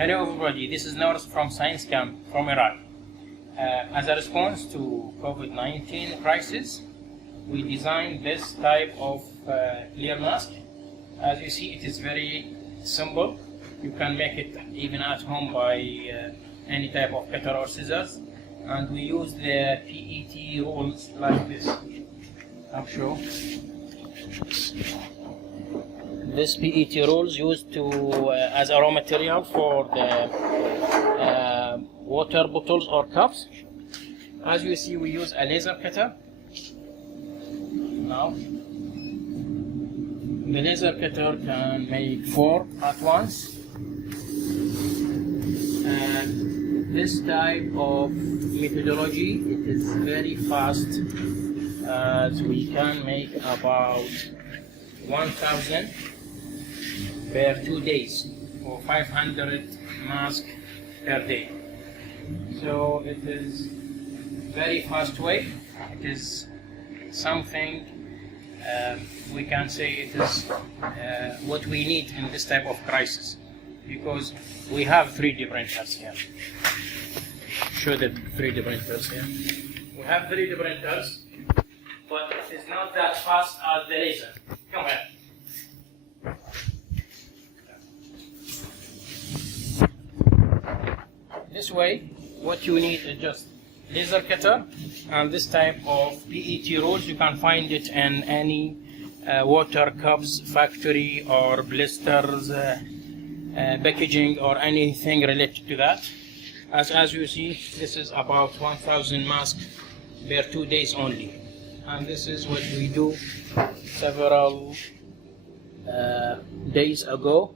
Hello everybody, this is Nors from Science Camp from Iraq. As a response to COVID-19 crisis, we designed this type of clear mask. As you see, it is very simple. You can make it even at home by any type of cutter or scissors. And we use the PET rolls like this. I'll show. This PET rolls used to as a raw material for the water bottles or cups. As you see, we use a laser cutter. Now, the laser cutter can make 4 at once. This type of methodology, it is very fast, as we can make about 1,000 per 2 days, or 500 masks per day. So it is very fast way. It is something we can say it is what we need in this type of crisis, because we have 3D printers here. Show the 3D printers here. We have 3D printers, but it is not that fast as the laser. Come here. This way, what you need is just laser cutter and this type of PET rolls. You can find it in any water cups factory or blisters, packaging or anything related to that. As you see, this is about 1,000 masks per 2 days only. And this is what we do several days ago.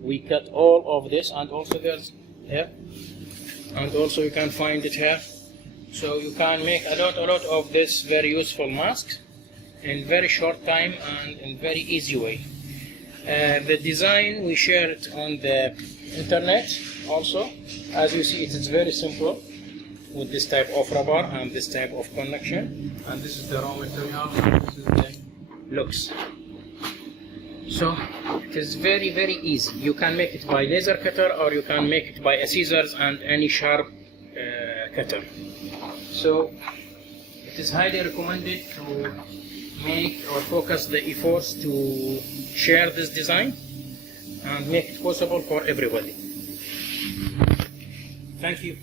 We cut all of this, and also there's here. And also you can find it here. So you can make a lot of this very useful masks in very short time and in very easy way. The design we share it on the internet also. As you see, it is very simple with this type of rubber and this type of connection. And this is the raw material, and this is the looks. So it is very easy. You can make it by laser cutter, or you can make it by a scissors and any sharp cutter. So it is highly recommended to make or focus the efforts to share this design and make it possible for everybody. Thank you.